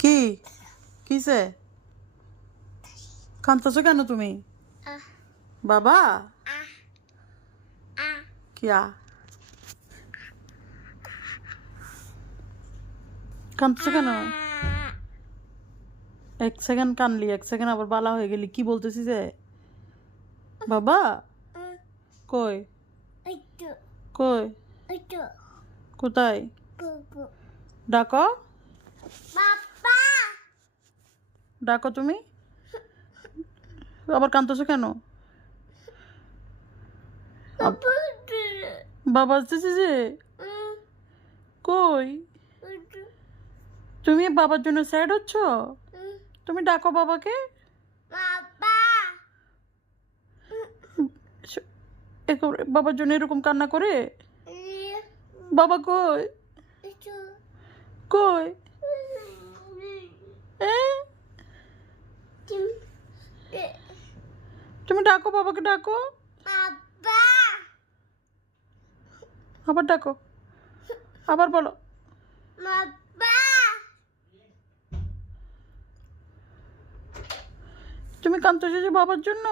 কি কিসে কাঁদতেছো কেন তুমি? বাবা কিয়া কাঁদতেছো কেন? এক সেকেন্ড কানলি, এক সেকেন্ড আবার বালা হয়ে গেলি। কি বলতেছি যে বাবা কই কই কোথায়? ডাকো ডাকো তুমি। আবার কাঁদতেছো কেন? বাবা আসতেছে যে কই? তুমি বাবার জন্য স্যাড হচ্ছ? তুমি ডাকো বাবাকে। বাবার জন্য এরকম কান্না করে? বাবা কই কই? তুমি ডাকো বাবাকে, ডাকো আবার ডাকো, আবার বলো তুমি কাঁদতেছো যে বাবার জন্য।